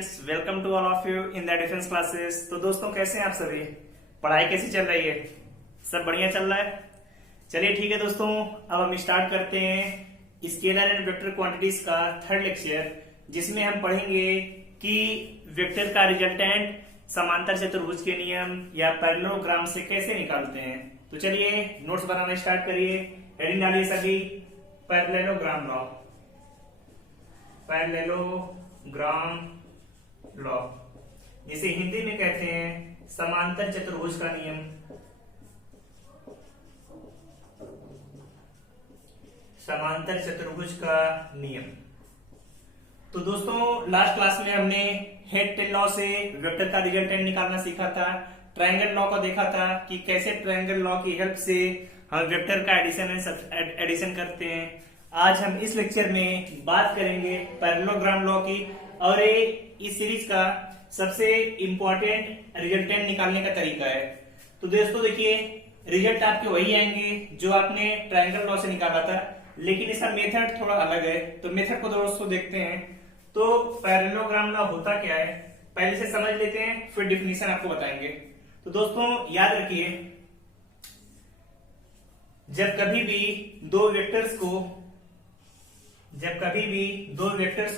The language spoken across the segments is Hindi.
Friends, welcome to all of you in the defence classes. तो दोस्तों, कैसे हैं आप सभी? पढ़ाई कैसी चल रही है? सब बढ़िया चल रहा है? चलिए ठीक है दोस्तों, अब हम स्टार्ट करते हैं स्केलर एंड वेक्टर क्वांटिटीज का थर्ड लेक्चर, जिसमें हम पढ़ेंगे कि वेक्टर का रिजल्टेंट समांतर चतुर्भुज के नियम या पैरेललोग्राम से कैसे निकालते हैं। तो चलिए नोट्स बनाना स्टार्ट करिए। हेडिंग डालिए सभी, पैरेललोग्राम लॉ। पैरेललोग्राम लॉ, जिसे हिंदी में कहते हैं समांतर चतुर्भुज का नियम। समांतर चतुर्भुज का नियम। तो दोस्तों, लास्ट क्लास में हमने हेड टेल लॉ से वेक्टर का रिजल्टेंट निकालना सीखा था। ट्रायंगल लॉ को देखा था कि कैसे ट्रायंगल लॉ की हेल्प से हम वेक्टर का एडिशन करते हैं। आज हम इस लेक्चर में बात करेंगे पैरेललोग्राम लॉ की, और ये इस सीरीज का सबसे इंपॉर्टेंट रिजल्टेंट निकालने का तरीका है। तो दोस्तों देखिए, रिजल्ट आपके वही आएंगे जो आपने ट्रायंगल लॉ से निकाला था, लेकिन इसका मेथड थोड़ा अलग है। तो मेथड को दोस्तों देखते हैं। तो पैरेललोग्राम लॉ होता क्या है, पहले से समझ लेते हैं, फिर डिफिनीशन आपको बताएंगे। तो दोस्तों याद रखिए, जब कभी भी दो वेक्टर्स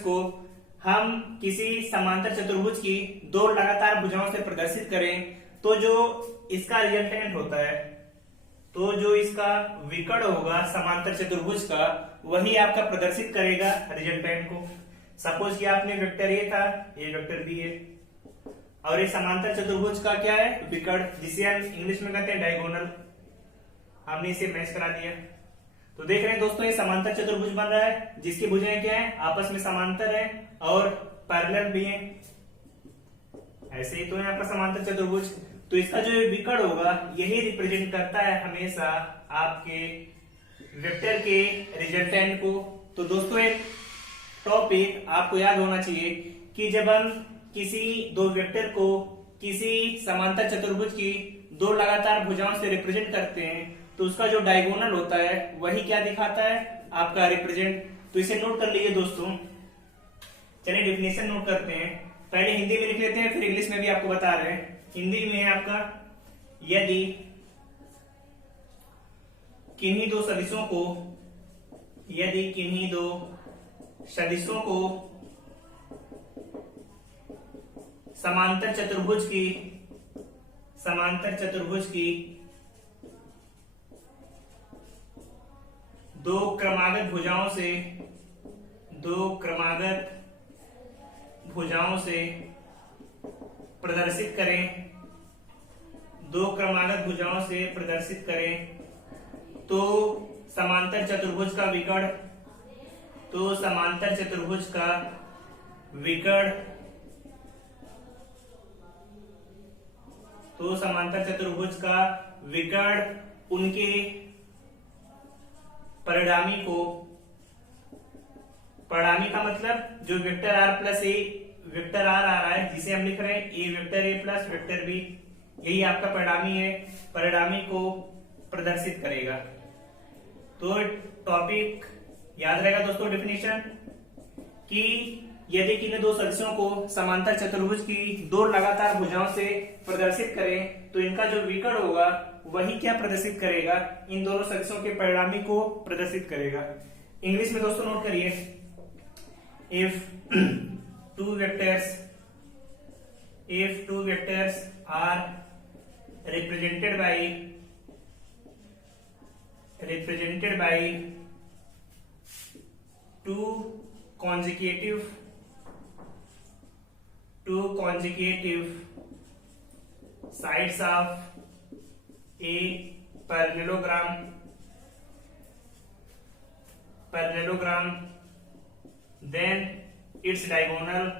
को हम किसी समांतर चतुर्भुज की दो लगातार भुजाओं से प्रदर्शित करें, तो जो इसका रिजल्टेंट होता है, तो जो इसका विकर्ण होगा समांतर चतुर्भुज का, वही आपका प्रदर्शित करेगा रिजल्टेंट को। सपोज कि आपने वेक्टर ए था, ये वेक्टर बी है, और ये समांतर चतुर्भुज का क्या है, विकर्ण, जिसे हम इंग्लिश में कहते हैं डायगोनल। हमने इसे मैच करा दिया। तो देख रहे हैं दोस्तों, ये समांतर चतुर्भुज बन रहा है, जिसकी भुजाएं क्या है, आपस में समांतर है और पैरेलल भी है। ऐसे ही तो है आपका समांतर चतुर्भुज। तो इसका जो विकर्ण होगा, यही रिप्रेजेंट करता है हमेशा आपके वेक्टर के रिजल्टेंट को। तो दोस्तों, एक टॉपिक आपको याद होना चाहिए कि जब हम किसी दो वेक्टर को किसी समांतर चतुर्भुज की दो लगातार भुजाओं से रिप्रेजेंट करते हैं, तो उसका जो डायगोनल होता है वही क्या दिखाता है, आपका रिप्रेजेंट। तो इसे नोट कर लीजिए दोस्तों। चलिए डिफिनेशन नोट करते हैं। पहले हिंदी में लिख लेते हैं, फिर इंग्लिश में भी आपको बता रहे हैं। हिंदी में है आपका, यदि किन्हीं दो सदिशों को समांतर चतुर्भुज की दो क्रमागत भुजाओं से प्रदर्शित करें, तो समांतर चतुर्भुज का विकर्ण उनके परिणामी का मतलब जो vector R plus a, vector R आ रहा है, जिसे हम लिख रहे हैं a vector A plus vector B, यही आपका परिणामी है, परिणामी को प्रदर्शित करेगा। तो टॉपिक याद रहेगा दोस्तों, डिफिनीशन कि यदि किन्हीं दो सदिशों को समांतर चतुर्भुज की दो लगातार भुजाओं से प्रदर्शित करें, तो इनका जो विकर्ण होगा वही क्या प्रदर्शित करेगा, इन दोनों सदिशों के परिणामी को प्रदर्शित करेगा। इंग्लिश में दोस्तों नोट करिए, if two vectors are represented by two consecutive sides of a parallelogram, then its diagonal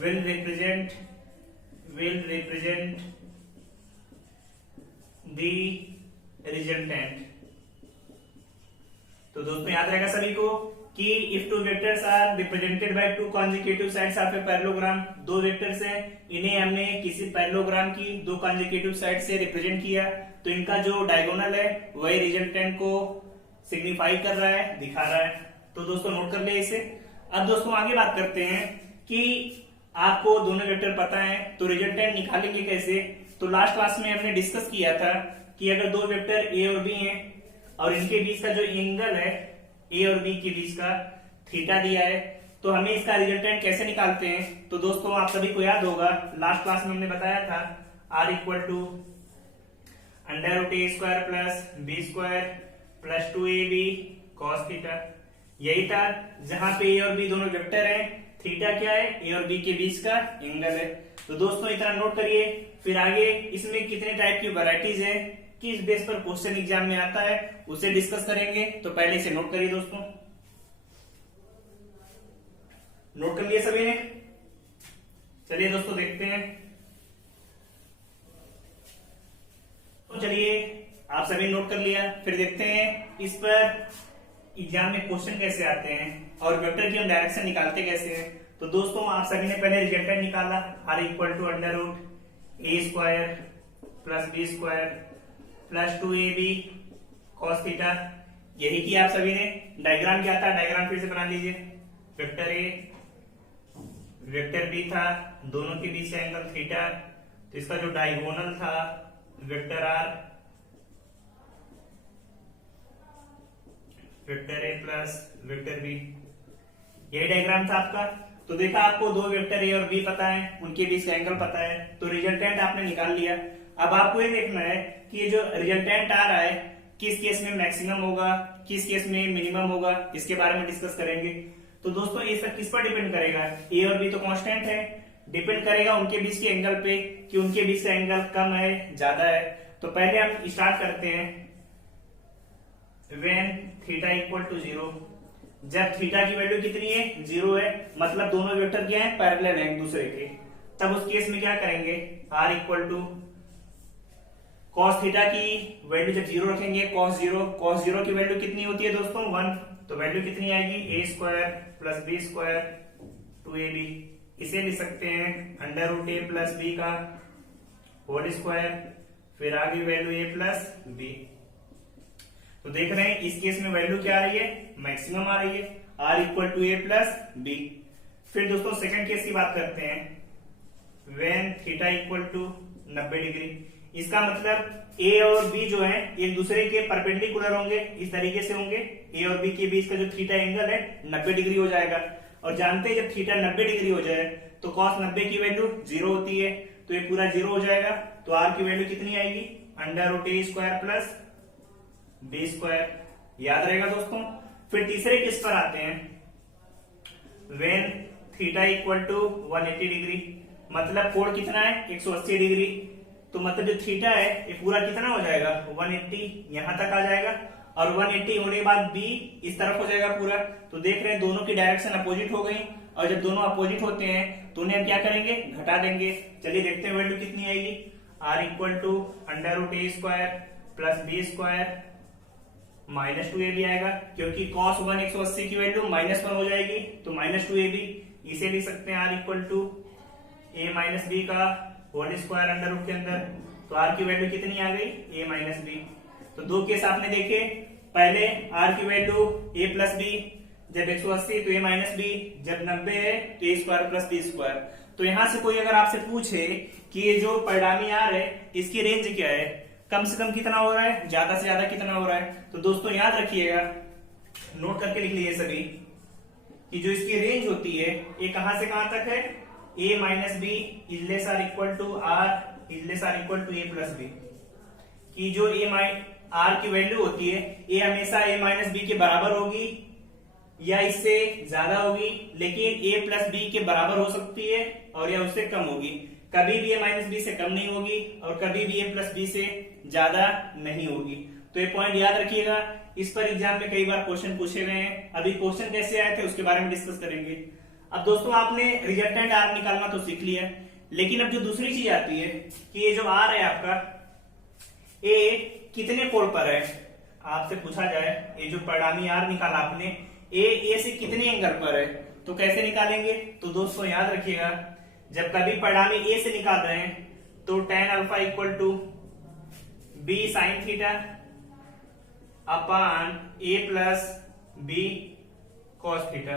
will represent the resultant। तो दोस्तों याद रहेगा सभी को कि if two vectors are represented by two consecutive sides of a parallelogram, दो वेक्टर्स हैं, इन्हें हमने किसी पैरेललोग्राम की दो consecutive साइड से रिप्रेजेंट किया, तो इनका जो डायगोनल है वही रिजल्टेंट को सिग्निफाई कर रहा है, दिखा रहा है। तो दोस्तों नोट कर लिया इसे। अब दोस्तों आगे बात करते हैं कि आपको दोनों वेक्टर पता है तो रिजल्टेंट निकालेंगे कैसे। तो लास्ट क्लास में हमने डिस्कस किया था कि अगर दो वेक्टर ए और बी हैं और इनके बीच का जो एंगल है ए और बी के बीच का थीटा दिया है, तो हमें इसका रिजल्टेंट कैसे निकालते हैं। तो दोस्तों आप सभी को याद होगा लास्ट क्लास में हमने बताया था r equal to under root A square plus B square plus 2ab cos theta. यही था जहां पे ए और बी दोनों वेक्टर हैं, थीटा क्या है ए और बी के बीच का एंगल है। तो दोस्तों इतना नोट करिए। फिर आगे इसमें कितने टाइप की वैरायटीज है, किस बेस पर क्वेश्चन एग्जाम में आता है, उसे डिस्कस करेंगे। तो पहले इसे नोट करिए दोस्तों। नोट कर लिया सभी ने? चलिए दोस्तों देखते हैं। तो चलिए आप सभी नोट कर लिया, फिर देखते हैं इस पर एग्जाम में क्वेश्चन कैसे आते हैं और वेक्टर की हम डायरेक्शन निकालते कैसे हैं। तो दोस्तों आप सभी ने पहले रिजल्टेंट निकाला r equal to under root A square plus B square plus 2ab cos theta. यही किया आप सभी ने। डायग्राम क्या था, डायग्राम फिर से बना लीजिए। वेक्टर ए वेक्टर बी था, दोनों के बीच एंगल थीटा, तो इसका जो डायगोनल था वेक्टर आर, वेक्टर ए प्लस वेक्टर बी, यही डायग्राम था आपका। तो देखा आपको दो वेक्टर ए और बी पता है, उनके बीच का एंगल पता है, तो रिजल्टेंट आपने निकाल लिया। अब आपको ये देखना है कि ये जो रिजल्टेंट आ रहा है किस केस में मैक्सिमम होगा, किस केस में मिनिमम होगा, इसके बारे में डिस्कस करेंगे। तो दोस्तों ये सब किस पर डिपेंड करेगा, ए और बी तो कांस्टेंट है, डिपेंड करेगा उनके बीच के एंगल पे कि उनके बीच का एंगल कम है ज्यादा है। तो पहले हम स्टार्ट करते हैं व्हेन थीटा इक्वल टू 0। जब थीटा की वैल्यू कितनी है 0 है, मतलब दोनों वेक्टर क्या है पैरेलल है एक दूसरे के, तब उस केस में क्या करेंगे r equal to cos theta की वैल्यू जब 0 रखेंगे cos 0 की वैल्यू कितनी होती है दोस्तों 1, तो वैल्यू कितनी आएगी a square plus B square 2ab। इसे लिख सकते हैं under root A plus B का होल स्क्वायर, फिर आगे वैल्यू a प्लस बी। तो देख रहे हैं इस केस में वैल्यू क्या आ रही है, मैक्सिमम आ रही है, r equal to A plus B. फिर दोस्तों सेकंड केस की बात करते हैं when theta equal to 90 degree. इसका मतलब ए और बी जो है एक दूसरे के परपेंडिकुलर होंगे, इस तरीके से होंगे, ए और बी के बीच का जो थीटा एंगल है 90 डिग्री हो जाएगा। और जानते हैं जब थीटा 90 डिग्री हो जाए तो cos 90 की वैल्यू 0 होती है, तो ये पूरा 0 हो जाएगा। तो r की वैल्यू कितनी आएगी अंडर रूट ए स्क्वायर प्लस बी स्क्वायर, याद रहेगा दोस्तों। फिर तीसरे केस पर आते हैं when theta equal to 180 degree, मतलब कोण कितना है 180 डिग्री, तो मतलब जो थीटा है ये पूरा कितना हो जाएगा 180, यहां तक आ जाएगा, और 180 होने के बाद बी इस तरफ हो जाएगा पूरा। तो देख रहे हैं दोनों की डायरेक्शन अपोजिट हो गई, और जब दोनों अपोजिट होते हैं तो उन्हें हम क्या करेंगे घटा देंगे। चलिए देखते हैं वैल्यू कितनी आएगी, r equal to under root A square plus B square minus 2ab आएगा, क्योंकि cos 1 180 की वैल्यू -1 हो जाएगी, तो माइनस 2ab। इसे लिख सकते हैं r equal to a minus B का होल स्क्वायर अंडर रूट के अंदर, तो r की वैल्यू कितनी आ गई a माइनस बी। तो दो केस आपने देखे, पहले r की वैल्यू a प्लस बी, जब 180 तो a माइनस बी, जब 90 है तो a square plus B square. तो यहां से कोई अगर आपसे पूछे कि ये जो परिणामी r है इसकी रेंज क्या है, कम से कम कितना हो रहा है, ज्यादा से ज्यादा कितना हो रहा है, तो दोस्तों याद रखिएगा, नोट करके लिख लीजिए सभी कि जो इसकी रेंज होती है ये कहां से कहां तक है, a minus B is less or equal to r is less or equal to a plus B, कि जो r की वैल्यू होती है a हमेशा a माइनस बी के बराबर होगी या इससे ज्यादा होगी, लेकिन a प्लस बी के बराबर हो सकती है और या उससे कम होगी, कभी भी a माइनस बी से कम नहीं होगी और कभी भी a प्लस बी से ज्यादा नहीं होगी। तो ये पॉइंट याद रखिएगा, इस पर एग्जाम में कई बार क्वेश्चन पूछे गए हैं। अभी क्वेश्चन कैसे आए थे उसके बारे में डिस्कस करेंगे। अब दोस्तों आपने रिजल्टेंट r निकालना तो सीख लिया, लेकिन अब जो दूसरी चीज आती है कि ये जो r है आपका a कितने कोण पर है, आपसे पूछा जाए ये जो परिणामी r निकाला आपने a से कितने एंगल पर है, तो कैसे निकालेंगे। तो दोस्तों याद रखिएगा, जब कभी परिणामी a से निकाल रहे हैं तो tan alpha equal to b sine theta upon a plus b cos theta.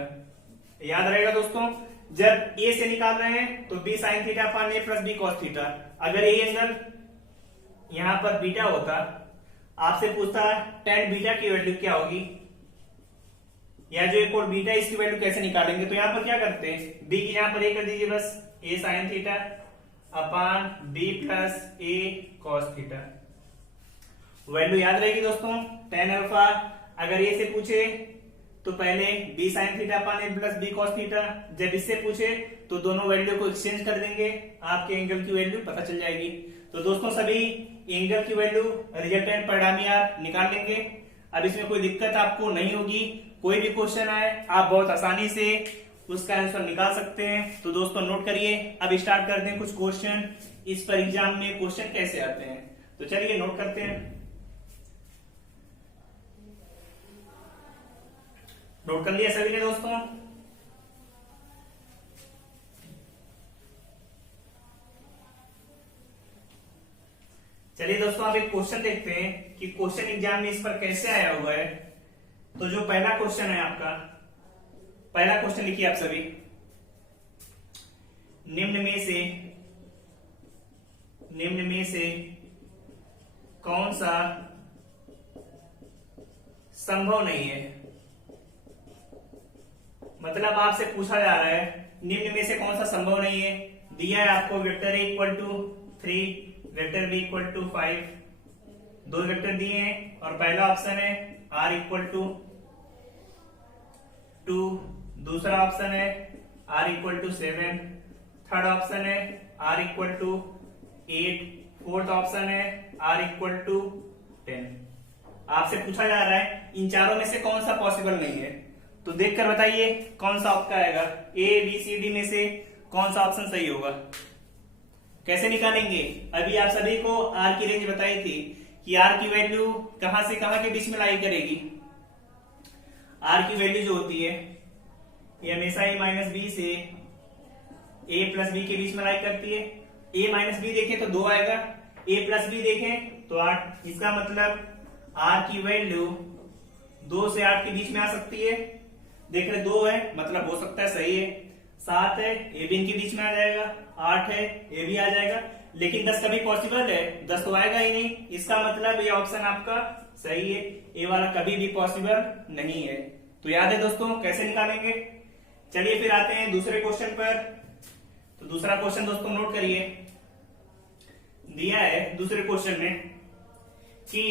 याद रहेगा दोस्तों, जब ए से निकाल रहे हैं तो बी साइन थीटा अपान ए प्लस बी कॉस थीटा। अगर ये एंगल यहां पर बीटा होता, आपसे पूछता tan बीटा की वैल्यू क्या होगी, या जो एक और बीटा इसकी वैल्यू कैसे निकालेंगे, तो यहां पर क्या करते हैं, बी की यहां पर ए कर दीजिए बस, a sine theta upon b plus a cos theta. Value याद रहेगी दोस्तों, tan अल्फा अगर ए से पूछे तो पहले बी साइन थीटा अपान ए प्लस बी कॉस थीटा, जब इससे पूछे तो दोनों वैल्यू को एक्सचेंज कर देंगे, आपके एंगल की वैल्यू पता चल जाएगी। तो दोस्तों सभी एंगल की वैल्यू रिजल्टेंट परिणामी निकाल लेंगे। अब इसमें कोई दिक्कत आपको नहीं होगी, कोई भी क्वेश्चन आए आप बहुत आसानी से उसका आंसर निकाल सकते हैं। तो दोस्तों नोट करिए, अब स्टार्ट करते हैं कुछ क्वेश्चन, इस पर एग्जाम में क्वेश्चन कैसे आते हैं। तो चलिए नोट करते हैं। नोट कर लिया सभी ने दोस्तों? चलिए दोस्तों आप एक क्वेश्चन देखते हैं कि क्वेश्चन एग्जाम में इस पर कैसे आया हुआ है। तो जो पहला क्वेश्चन है आपका, पहला क्वेश्चन लिखिए आप सभी, निम्न में से कौन सा संभव नहीं है। मतलब आपसे पूछा जा रहा है निम्न में से कौन सा संभव नहीं है। दिया है आपको vector A equal to 3, vector B equal to 5, दो वेक्टर दिए हैं और पहला ऑप्शन है r इक्वल टू 2, दूसरा ऑप्शन है r equal to 7, third option है r equal to 8, fourth option है r इक्वल टू 10। आपसे पूछा जा रहा है इन चारों में से कौन सा पॉसिबल नहीं है। तो देखकर बताइए कौन सा आपका आएगा, ए बी सी डी में से कौन सा ऑप्शन सही होगा। कैसे निकालेंगे, अभी आप सभी को r की रेंज बताई थी कि r की वैल्यू कहां से कहां के बीच में लाई करेगी। r की वैल्यू जो होती है ये हमेशा a माइनस बी से a प्लस बी के बीच में लाई करती है। a माइनस बी देखें तो 2 आएगा, a प्लस बी देखें तो 8। इसका मतलब r की वैल्यू 2 से 8 के बीच में आ सकती है। देख रहे 2 है मतलब हो सकता है सही है, 7 है ए भी इनके बीच में आ जाएगा, 8 है ए भी आ जाएगा, लेकिन 10 कभी पॉसिबल है, 10 तो आएगा ही नहीं। इसका मतलब ये ऑप्शन आपका सही है, ए वाला कभी भी पॉसिबल नहीं है। तो याद है दोस्तों कैसे निकालेंगे। चलिए फिर आते हैं दूसरे क्वेश्चन पर। तो दूसरा क्वेश्चन दोस्तों नोट करिए, दिया है दूसरे क्वेश्चन में कि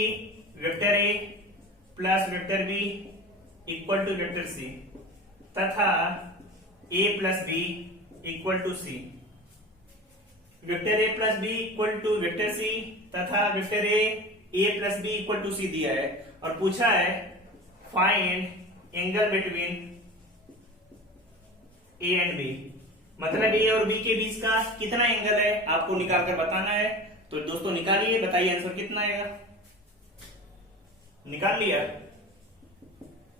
vector A plus vector B equal to vector c तथा a plus b equal to c. Vector a plus b equal to vector c तथा vector a plus b equal to c दिया है और पूछा है find angle between a and b। मतलब a और b के बीच का कितना एंगल है आपको निकाल कर बताना है। तो दोस्तों निकालिए, बताइए आंसर कितना आएगा। निकाल लिया,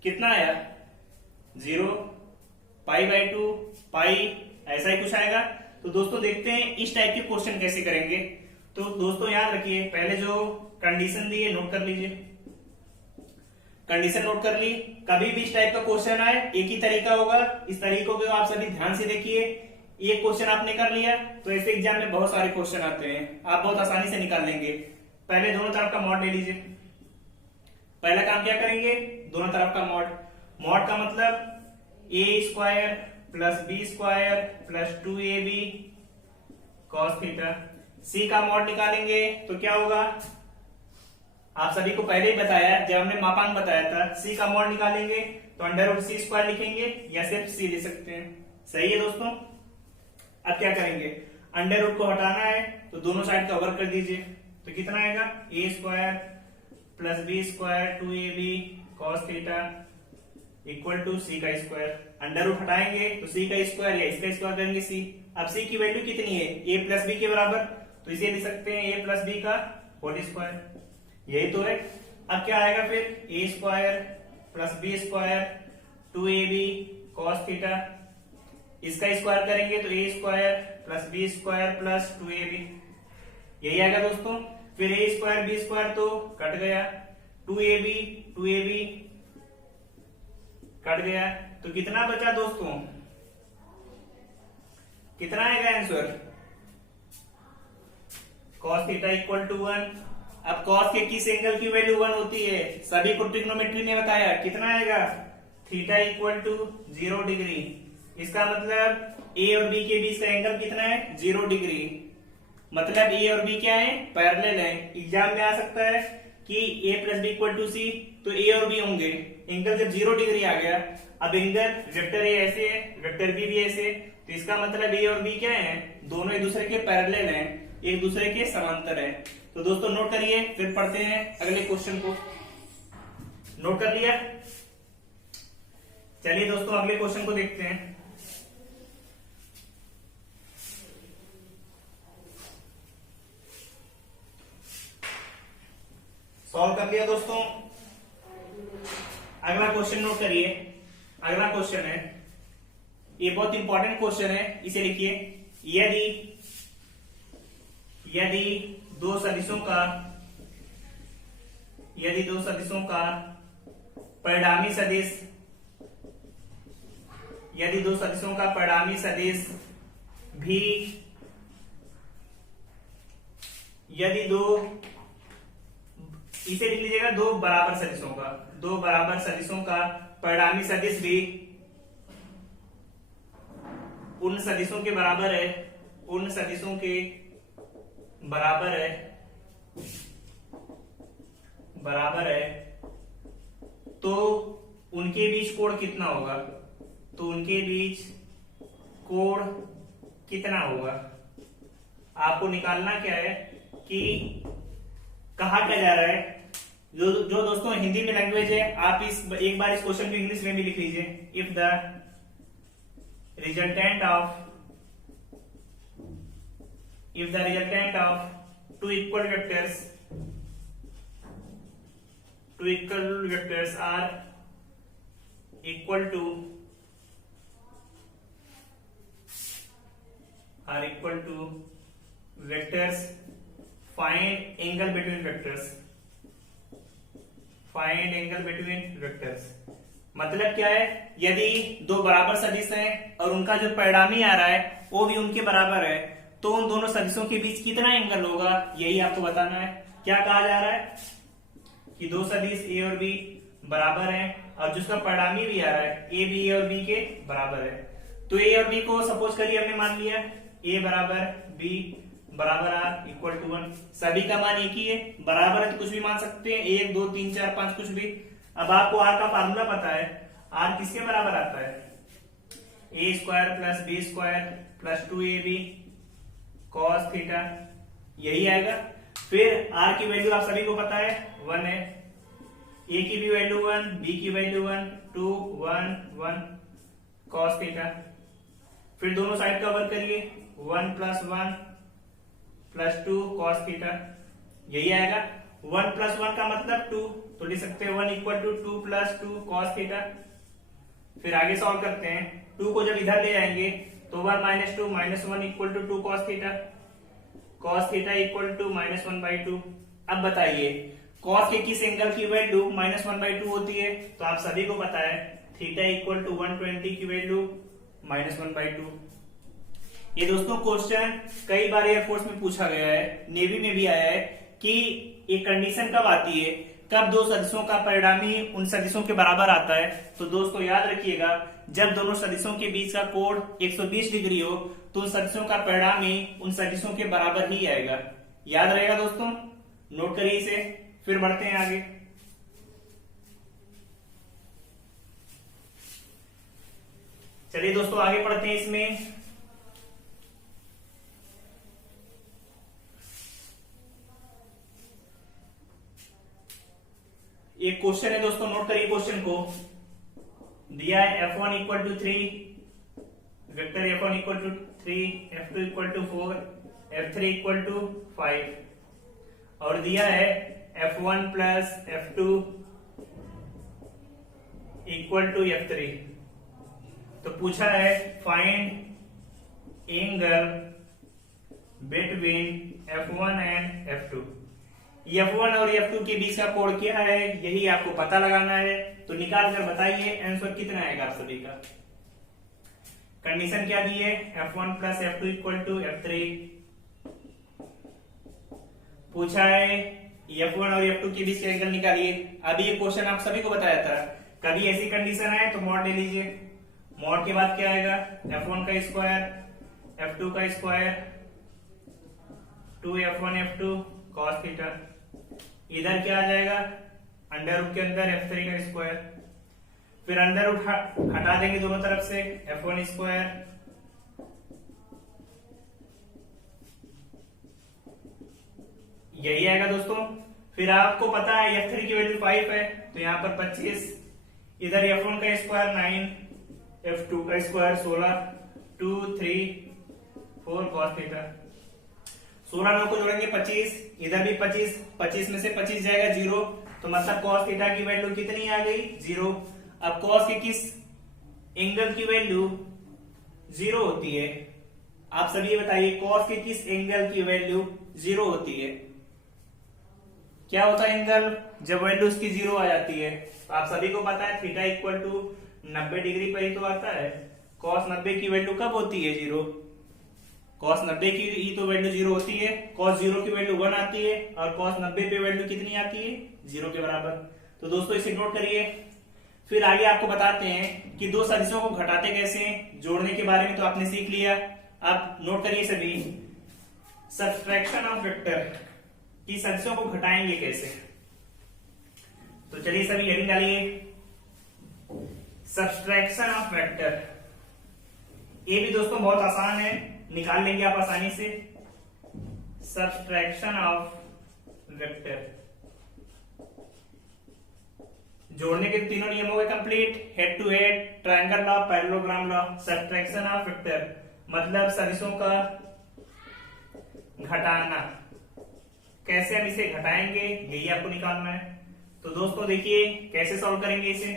कितना आया 0, पाई बाई 2, पाई, ऐसा ही कुछ आएगा। तो दोस्तों देखते हैं इस टाइप के क्वेश्चन कैसे करेंगे। तो दोस्तों याद रखिए, पहले जो कंडीशन दी है नोट कर लीजिए, कंडीशन नोट कर ली। कभी भी इस टाइप का क्वेश्चन आए एक ही तरीका होगा, इस तरीकों को आप सभी ध्यान से देखिए। एक क्वेश्चन आपने कर लिया तो ऐसे एग्जाम में बहुत सारे क्वेश्चन आते हैं, आप बहुत आसानी से निकाल लेंगे। पहले दोनों तरफ का मॉड ले लीजिए। पहला काम क्या करेंगे, दोनों तरफ का मॉड। मॉड का मतलब a square plus B square plus 2ab cos theta. c का मॉड निकालेंगे तो क्या होगा, आप सभी को पहले ही बताया जब हमने मापांक बताया था। c का मॉड निकालेंगे तो अंडर रूट c स्क्वायर लिखेंगे या सिर्फ c ले सकते हैं। सही है दोस्तों। अब क्या करेंगे, अंडर रूट को हटाना है तो दोनों साइड का वर्ग कर दीजिए। तो कितना आएगा, a square plus B square 2ab cos theta equal to c का स्क्वायर। अंडर रूट हटाएंगे तो c का स्क्वायर या इसका स्क्वायर करेंगे c। अब c की वैल्यू कितनी है, a प्लस बी के बराबर, तो इसे लिख सकते हैं a प्लस बी का होल स्क्वायर, यही तो है। अब क्या आएगा फिर, a square plus B square 2ab cos theta, इसका स्क्वायर करेंगे तो a square plus B square plus 2ab, यही आएगा दोस्तों। फिर a स्क्वायर बी स्क्वायर तो कट गया, 2ab कट गया, तो कितना बचा दोस्तों, कितना आएगा answer, cos theta equal to 1। अब cos के किस एंगल की वैल्यू 1 होती है, सभी को ट्रिग्नोमेट्री में बताया, कितना आएगा, थीटा इक्वल टू 0 डिग्री। इसका मतलब ए और बी के बीच का एंगल कितना है, 0 डिग्री। मतलब ए और बी क्या है, पैरेलल है। एग्जाम में आ सकता है कि a plus b equal to c, तो ए और बी होंगे, एंगल जब 0 डिग्री आ गया, अब एंगल वेक्टर ए ऐसे है, वेक्टर बी भी ऐसे, तो इसका मतलब ए और बी क्या है, दोनों एक दूसरे के पैरेलल हैं, एक दूसरे के समांतर है। तो दोस्तों नोट करिए, फिर पढ़ते हैं अगले क्वेश्चन को। नोट कर लिया, चलिए दोस्तों अगले क्वेश्चन को देखते हैं। सॉल्व कर लिया दोस्तों। अगला क्वेश्चन नोट करिए, अगला क्वेश्चन है, ये बहुत इंपॉर्टेंट क्वेश्चन है, इसे लिखिए। यदि दो सदिशों का परिणामी सदिश, यदि दो सदिशों का परिणामी सदिश भी, यदि दो, इसे लिख लीजिएगा, दो बराबर सदिशों का परिणामी सदिश भी उन सदिशों के बराबर है, उन सदिशों के बराबर है, तो उनके बीच कोण कितना होगा, तो उनके बीच कोण कितना होगा। आपको निकालना क्या है कि कहा क्या जा रहा है, जो दोस्तों हिंदी में लैंग्वेज है, आप एक बार इस क्वेश्चन को इंग्लिश में भी लिख लीजिए। If the resultant of two equal vectors are equal to vectors, find angle between vectors। मतलब क्या है, यदि दो बराबर सदिश हैं और उनका जो परिणामी आ रहा है वो भी उनके बराबर है, तो उन दोनों सदिशों के बीच कितना एंगल होगा, यही आपको बताना है। क्या कहा जा रहा है कि दो सदिश ए और बी बराबर हैं और जिसका परिणामी भी आ रहा है ए बी और बी के बराबर है। तो ए और बी को सपोज करिए हमने मान लिया ए बराबर बी बराबर आर इक्वल टू 1। सभी का मान एक ही है, बराबर है तो कुछ भी मान सकते हैं, 1 2 3 4 5 कुछ भी। अब आपको आर का फार्मूला पता है, आर किसके बराबर आता है, a square plus B square plus 2ab cos theta, यही आएगा। फिर आर की वैल्यू आप सभी को पता है 1 है, ए की भी वैल्यू 1, बी की वैल्यू 1, 2 1 1 cos थीटा। फिर दोनों साइड का वर्क करिए, 1 प्लस 1 प्लस 2 cos थीटा, यही आएगा। 1 प्लस 1 का मतलब 2, तो लिख सकते हैं 1 equal to 2 plus 2 cos theta. फिर आगे सॉल्व करते हैं, 2 को जब इधर ले आएंगे तो 1 minus 2 minus 1 equal to 2 cos theta equal to -1/2। अब बताइए cos के किस एंगल की वैल्यू -1/2 होती है, तो आप सभी को पता है थीटा इक्वल टू 120 की वैल्यू -1/2। ये दोस्तों क्वेश्चन कई बार एयरफोर्स में पूछा गया है, नेवी में भी आया है कि एक कंडीशन कब आती है, कब दो सदिशों का परिणामी उन सदिशों के बराबर आता है। तो दोस्तों याद रखिएगा, जब दोनों सदिशों के बीच का कोण 120 डिग्री हो तो उन सदिशों का परिणामी उन सदिशों के बराबर ही आएगा। याद रहेगा दोस्तों, नोट करिए इसे। फिर बढ़ते हैं आगे। चलिए दोस्तों आगे पढ़ते हैं। इसमें एक क्वेश्चन है दोस्तों, नोट करिए क्वेश्चन को। दिया है f1 equal to 3, vector f1 equal to 3, f2 equal to 4, f3 equal to 5 और दिया है f1 plus f2 equal to f3। तो पूछा है find angle between f1 and f2। F1 और F2 के बीच का कोण क्या है, यही आपको पता लगाना है। तो निकाल कर बताइए आंसर कितना आएगा आप सभी का। कंडीशन क्या दी है, F1 plus F2 equal to F3। पूछा है F1 और F2 के बीच का एंगल निकालिए। अभी ये क्वेश्चन आप सभी को बताया था, कभी ऐसी कंडीशन आए तो मॉड ले लीजिए। मॉड के बाद क्या आएगा, F1 का स्क्वायर F2 का square 2F1 F2 cos theta. इधर क्या आ जाएगा, अंडर रूट के अंदर F3 का स्क्वायर, फिर अंडर रूट हटा देंगे दोनों तरफ से, F1 स्क्वायर यही आएगा दोस्तों। फिर आपको पता है F3 की वैल्यू 5 है, तो यहां पर 25, इधर F1 का स्क्वायर 9, F2 का स्क्वायर 16, 2 3 4 cos थीटा। 16 9 को जोड़ेंगे 25, इधर भी 25, 25 में से 25 जाएगा 0, तो मतलब cos थीटा की वैल्यू कितनी आ गई, 0। अब cos के किस एंगल की वैल्यू 0 होती है, आप सभी ये बताइए cos के किस एंगल की वैल्यू 0 होती है। क्या होता है एंगल, जब वैल्यू उसकी 0 आ जाती है। तो आप सभी को पता है थीटा इक्वल टू 90 डिग्री पर ही तो आता है। cos 90 की वैल्यू कब होती है, 0। cos 90 की ही तो वैल्यू 0 होती है, cos 0 की वैल्यू 1 आती है, और cos 90 पे वैल्यू कितनी आती है, 0 के बराबर। तो दोस्तों इसे नोट करिए। फिर आगे आपको बताते हैं कि दो सदिशों को घटाते कैसे, जोड़ने के बारे में तो आपने सीख लिया। अब नोट करिए सभी, सब्सट्रैक्शन ऑफ वेक्टर की सदिशों को घटाएंगे कैसे। तो चलिए सभी हेडिंग डालिए, सब्सट्रैक्शन ऑफ वेक्टर। ये भी दोस्तों बहुत आसान है, निकाल लेंगे आप आसानी से। सब्सट्रैक्शन ऑफ वेक्टर, जोड़ने के तीनों नियम हो गए complete, head to head, triangle law, parallelogram law. Subtraction of vector मतलब सदिशों का घटाना, कैसे हम इसे घटाएंगे यही आपको निकालना है। तो दोस्तों देखिए कैसे सॉल्व करेंगे इसे।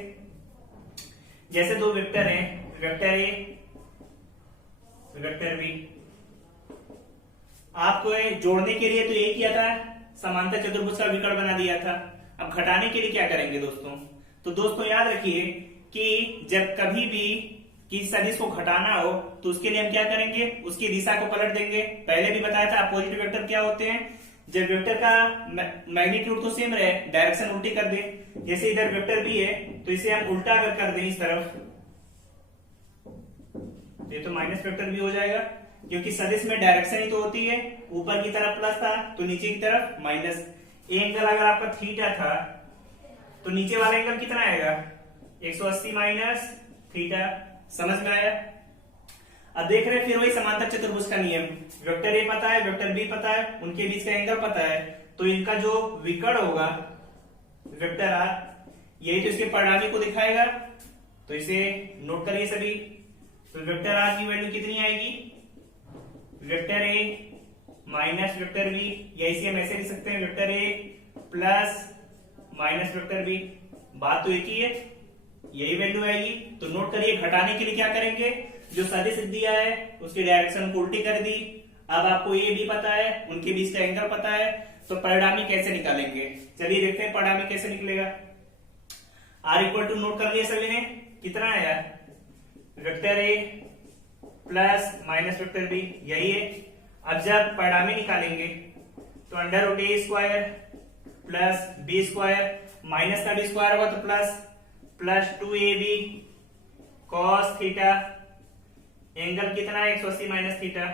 जैसे दो वेक्टर हैं, वेक्टर ए वेक्टर बी, आपको जोड़ने के लिए तो ये किया था, समांतर चतुर्भुज का विकर्ण बना दिया था। अब घटाने के लिए क्या करेंगे दोस्तों, तो दोस्तों याद रखिए कि जब कभी भी किसी सदिश को घटाना हो तो उसके लिए हम क्या करेंगे, उसकी दिशा को पलट देंगे। पहले भी बताया था अपोजिट वेक्टर क्या होते हैं, जब वेक्टर का मैग्नीट्यूड तो सेम रहे, डायरेक्शन उल्टी कर दे। जैसे इधर वेक्टर बी है तो इसे हम उल्टा अगर कर दें इस तरफ, ये तो माइनस वेक्टर भी हो जाएगा, क्योंकि सदिश में डायरेक्शन ही तो होती है, ऊपर की तरफ प्लस था तो नीचे की तरफ माइनस। एंगल अगर आपका थीटा था तो नीचे वाला एंगल कितना आएगा, 180 माइनस थीटा। समझ में आया। अब देख रहे हैं फिर वही समांतर चतुर्भुज का नियम, वेक्टर ए पता है, वेक्टर बी पता है, उनके बीच का एंगल पता है, तो इनका जो विकर्ण होगा वेक्टर आर, यही तो इसके परिणामी को दिखाएगा। तो इसे नोट करिए सभी। तो वेक्टर आर की वैल्यू कितनी आएगी, वेक्टर ए माइनस वेक्टर बी, या इसे हम ऐसे लिख सकते हैं वेक्टर ए प्लस माइनस वेक्टर बी। बात तो एक ही है, यही वैल्यू आएगी। तो नोट करिए, घटाने के लिए क्या करेंगे, जो सदिश दिया है उसकी डायरेक्शन को उल्टी कर दी। अब आपको ये भी पता है, उनके बीच का एंगल पता है, तो परिणामी कैसे निकालेंगे, चलिए देखते हैं परिणामी कैसे निकलेगा। आर इक्वल टू नोट कर लिया सभी ने, कितना आया, वेक्टर ए प्लस माइनस वेक्टर बी, यही है। अब जब परिणामी निकालेंगे तो अंडर रूट ए square plus B square, minus का भी स्क्वायर होगा तो plus 2ab cos theta, angle कितना है 180 माइनस थीटा।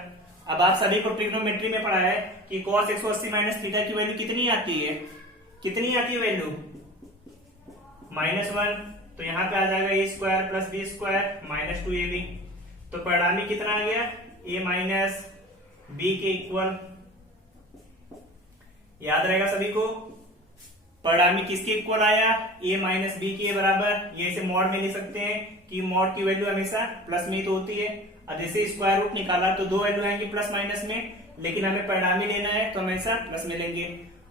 अब आप सभी को ट्रिग्नोमेट्री में पढ़ा है कि cos 180 माइनस थीटा की वैल्यू कितनी आती है, कितनी आती है वैल्यू, -1। तो यहाँ पे आ जाएगा a square plus B square minus 2ab। तो परिणामी कितना आ गया, ए माइनस बी के इक्वल। याद रहेगा सभी को, परिणामी किसके इक्वल आया, a माइनस बी के बराबर। ये इसे मॉड में लिख सकते हैं कि मॉड की वैल्यू हमेशा प्लस में ही तो होती है। अब जैसे स्क्वायर रूट निकाला तो दो वैल्यू आएंगी प्लस माइनस में, लेकिन हमें परिणामी लेना है तो हमेशा प्लस में लेंगे।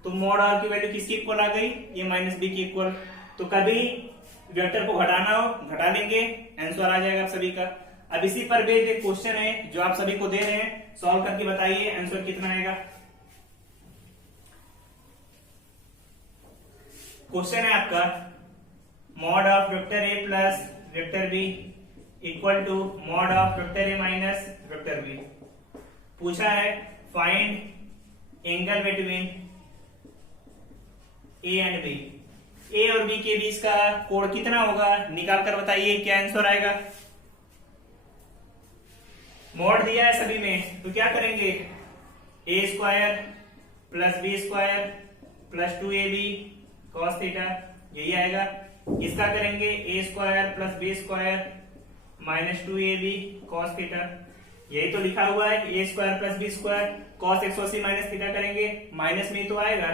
तो मॉड आर की वैल्यू किसकी इक्वल आ गई, a माइनस बी की इक्वल। तो कभी वेक्टर को घटाना हो घटा लेंगे, आंसर आ जाएगा आप सभी का। अब इसी पर बेस्ड एक क्वेश्चन है जो आप सभी को दे रहे हैं, सॉल्व करके बताइए आंसर कितना आएगा। क्वेश्चन है आपका, mod of vector A plus vector B equal to mod of vector A minus vector b. पूछा है find angle between A and b. A और बी के बीच का कोण कितना होगा, निकाल कर बताइए क्या आंसर आएगा। मॉड दिया है सभी में, तो क्या करेंगे, a square plus B square plus 2ab cos theta, यही आएगा। इसका करेंगे a square plus B square minus 2ab cos theta, यही तो लिखा हुआ है। A square plus B square cos 180 minus theta करेंगे, माइनस में ही तो आएगा।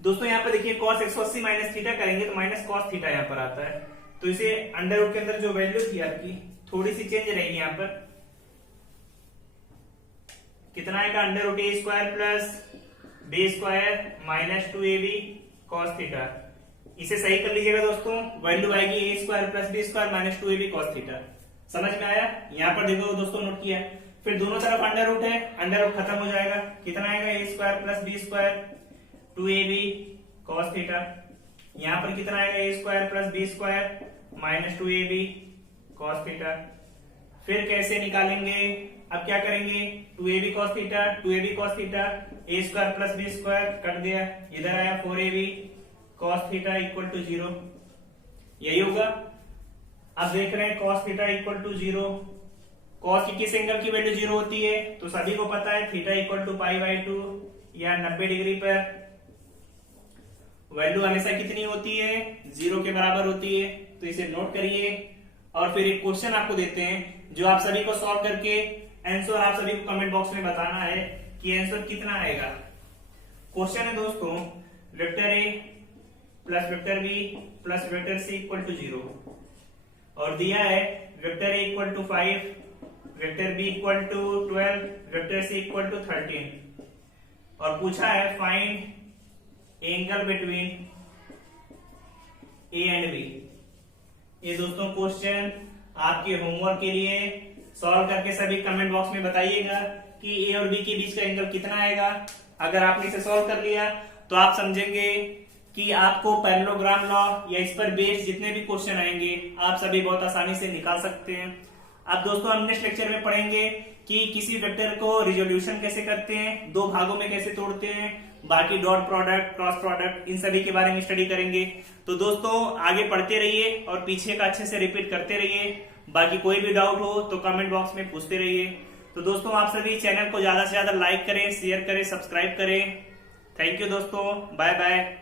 दोस्तों यहाँ पर देखिए cos 180 माइनस थीटा करेंगे तो माइनस cos थीटा यहाँ पर आता है, तो इसे अंडर रूट के अंदर जो वैल्यू थी आपकी थोड़ी सी चेंज रहेगी। यहाँ पर कितना आएगा, अंडर रूट ए square plus B square minus 2ab cos theta. इसे सही कर लीजिएगा दोस्तों, वैल्यू आएगी a square plus B square minus 2ab cos theta. समझ में आया। यहाँ पर देखो दोस्तों नोट किया, फिर दोनों तरफ अंडर रूट है, अंडर रूट खत्म हो जाएगा। कितना आएगा, a square plus B square 2ab cos theta. यहाँ पर कितना आएगा, a square plus B square minus 2ab cos theta. फिर कैसे निकालेंगे, अब क्या करेंगे, 2ab cos theta 2ab cos theta, a square plus B square कट गया, इधर आया 4ab cos theta equal to 0, यही होगा। अब देख रहे हैं cos theta equal to 0, cos की किस एंगल की वैल्यू 0 होती है, तो सभी को पता है थीटा इक्वल टू π/2 या 90 डिग्री पर वैल्यू हमेशा कितनी होती है, 0 के बराबर होती है। तो इसे नोट करिए और फिर एक क्वेश्चन आपको देते हैं जो आप सभी को सॉल्व करके आंसर आप सभी को कमेंट बॉक्स में बताना है कि आंसर कितना आएगा। क्वेश्चन है दोस्तों, vector A plus vector B plus vector C equal to 0 और दिया है vector A equal to 5, vector B equal to 12, vector C equal to 13 और पूछा है find angle between A and B. ये दोस्तों क्वेश्चन आपके होमवर्क के लिए सॉल्व करके सभी कमेंट बॉक्स में बताइएगा कि ए और बी के बीच का एंगल कितना आएगा। अगर आपने इसे सॉल्व कर लिया तो आप समझेंगे कि आपको पैरेललोग्राम लॉ या इस पर बेस्ड जितने भी क्वेश्चन आएंगे आप सभी बहुत आसानी से निकाल सकते हैं। अब दोस्तों हम नेक्स्ट लेक्चर में पढ़ेंगे कि किसी वेक्टर को रिजोल्यूशन कैसे करते हैं, दो भागों में कैसे तोड़ते हैं, बाकी डॉट प्रोडक्ट, क्रॉस प्रोडक्ट, इन सभी के बारे में स्टडी करेंगे। तो दोस्तों आगे पढ़ते रहिए और पीछे का अच्छे से रिपीट करते रहिए। बाकी कोई भी डाउट हो तो कमेंट बॉक्स में पूछते रहिए। तो दोस्तों आप सभी चैनल को ज्यादा से ज्यादा लाइक करें, शेयर करें, सब्सक्राइब करें। थैंक यू दोस्तों, बाय बाय।